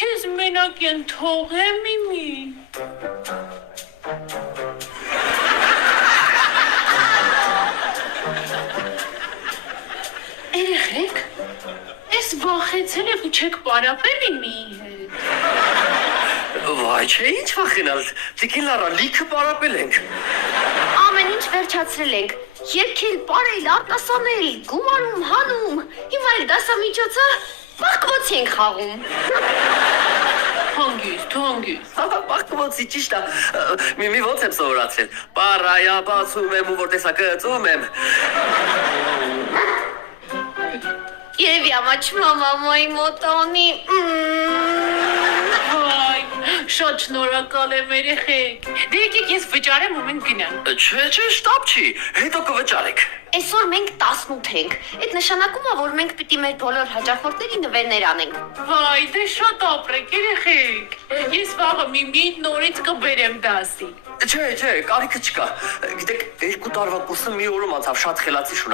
քեզ մենակ են թողեմ իմի։ Երեխեք, ես վախեցել եք ու չեք պարապել իմի հետ։ Վայ, չէ, ինչ վախենալ, տիկին Լարա, լիքը պարապել ենք։ Ամեն ինչ վերջացրել ենք, երգել, պարել, արտասանել, գումարում, հանում, հիմա էլ դասամիջոցը բախկվոցի ենք խաղում։ Հանգիստ։ Բախկվոցի ճիշտ է, մի ոնց եմ սովորացրել, պարայա բացում եմ ու որ տեսակծում եմ։ Երևի ամաչում մամայի մոտանի։ Վայ, շատ շնորհակալ եմ երեխեք։ Դե եկեք ես վճարեմ ու մենք գնանք։ Չէ, շտապ չի, հետո կվճարեք։ Այսօր մենք 18 ենք, այդ նշանակում է, որ մենք պիտի մեր բոլոր հաճախորդների նվերներ անենք։ Վայ, դե շատ ապրեք երեխեք։ Ես վաղը միմիդ նորից կբերեմ դասի։ Չէ, կարիքը չկա, գիտեք, 2 տարվա կուրսը մի օրում անցավ, շատ խելացի շուտ։